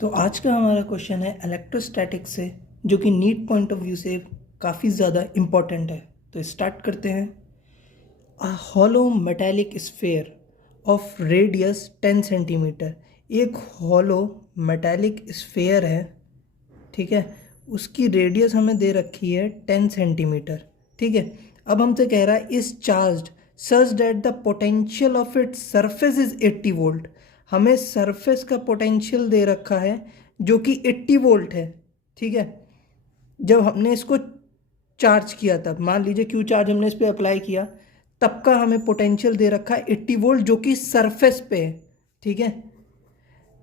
तो आज का हमारा क्वेश्चन है इलेक्ट्रोस्टैटिक्स से, जो कि नीट पॉइंट ऑफ व्यू से काफ़ी ज़्यादा इम्पॉर्टेंट है। तो स्टार्ट करते हैं। A hollow metallic sphere of radius 10 centimetre. एक हॉलो मेटालिक स्फेयर है, ठीक है। उसकी रेडियस हमें दे रखी है 10 सेंटीमीटर, ठीक है। अब हमसे कह रहा है इस charged such that the potential of its surface is 80 volt. हमें सरफेस का पोटेंशियल दे रखा है जो कि 80 वोल्ट है, ठीक है। जब हमने इसको चार्ज किया, तब मान लीजिए क्यू चार्ज हमने इस पर अप्लाई किया, तब का हमें पोटेंशियल दे रखा है 80 वोल्ट जो कि सरफेस पे है, ठीक है।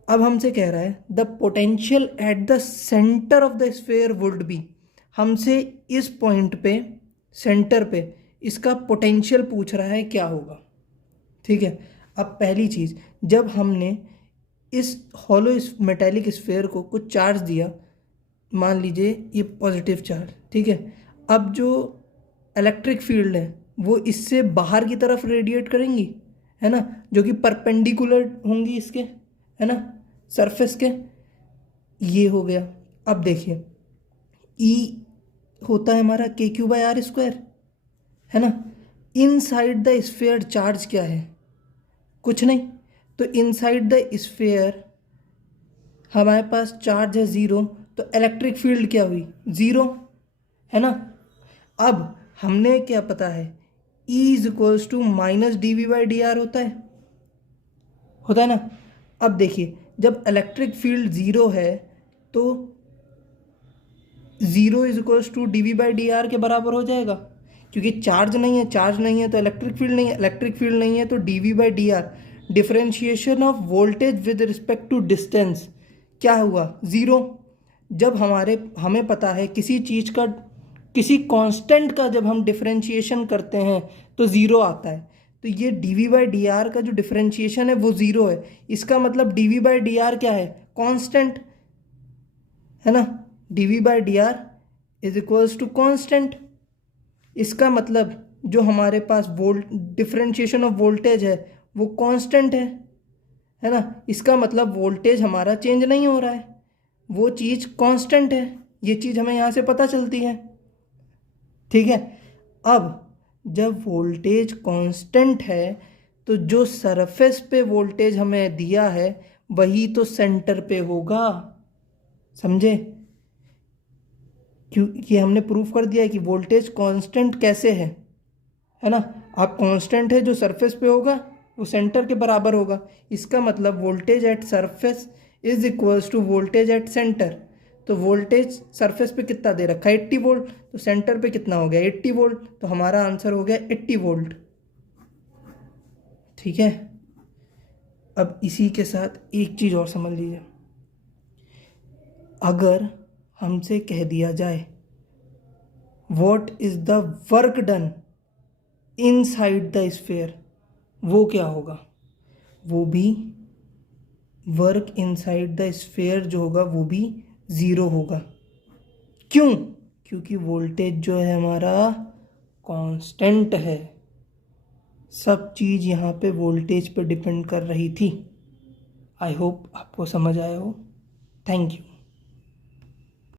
अब हमसे कह रहा है the potential at the centre of the sphere would be. हमसे इस पॉइंट पे, सेंटर पे इसका पोटेंशियल पूछ रहा है क्या होगा, ठीक है। अब पहली चीज़, जब हमने इस हॉलो इस मेटेलिक स्फेयर को कुछ चार्ज दिया, मान लीजिए ये पॉजिटिव चार्ज, ठीक है। अब जो इलेक्ट्रिक फील्ड है वो इससे बाहर की तरफ रेडिएट करेंगी, है ना, जो कि परपेंडिकुलर होंगी इसके, है ना, सरफेस के। ये हो गया। अब देखिए ई होता है हमारा के क्यू बाई आर स्क्वायर, है ना। इनसाइड द स्फेयर चार्ज क्या है? कुछ नहीं। तो इनसाइड द स्फेयर हमारे पास चार्ज है ज़ीरो, तो इलेक्ट्रिक फील्ड क्या हुई? ज़ीरो, है ना। अब हमने क्या पता है, E is equals to minus D V by D R होता है ना। अब देखिए जब इलेक्ट्रिक फील्ड ज़ीरो है तो zero is equals to D V by D R के बराबर हो जाएगा, क्योंकि चार्ज नहीं है, चार्ज नहीं है तो इलेक्ट्रिक फील्ड नहीं है, इलेक्ट्रिक फील्ड नहीं है तो D V by D R. Differentiation of voltage with respect to distance क्या हुआ? ज़ीरो। जब हमें पता है किसी चीज़ का, किसी कांस्टेंट का जब हम डिफरेंशिएशन करते हैं तो ज़ीरो आता है। तो ये D V by D R का जो डिफरेंशिएशन है वो ज़ीरो है। इसका मतलब D V by D R क्या है? कांस्टेंट, है ना। D V by D R is equals to constant. इसका मतलब जो हमारे पास डिफरेंशिएशन ऑफ वोल्टेज है वो कांस्टेंट है ना। इसका मतलब वोल्टेज हमारा चेंज नहीं हो रहा है, वो चीज़ कांस्टेंट है। ये चीज़ हमें यहाँ से पता चलती है, ठीक है। अब जब वोल्टेज कांस्टेंट है तो जो सरफेस पे वोल्टेज हमें दिया है वही तो सेंटर पे होगा, समझे। क्योंकि हमने प्रूफ कर दिया है कि वोल्टेज कांस्टेंट कैसे है ना। आप कांस्टेंट है जो सरफेस पे होगा वो सेंटर के बराबर होगा। इसका मतलब voltage at surface is equals to voltage at centre. तो वोल्टेज सरफेस पे कितना दे रखा है? 80 वोल्ट। तो सेंटर पे कितना हो गया? 80 वोल्ट। तो हमारा आंसर हो गया 80 वोल्ट, ठीक है। अब इसी के साथ एक चीज़ और समझ लीजिए, अगर हमसे कह दिया जाए what is the work done inside the sphere, वो क्या होगा? वो भी वर्क इनसाइड द स्फेयर जो होगा वो भी ज़ीरो होगा। क्यों? क्योंकि वोल्टेज जो है हमारा कांस्टेंट है। सब चीज़ यहाँ पे वोल्टेज पे डिपेंड कर रही थी। आई होप आपको समझ आया हो। Thank you.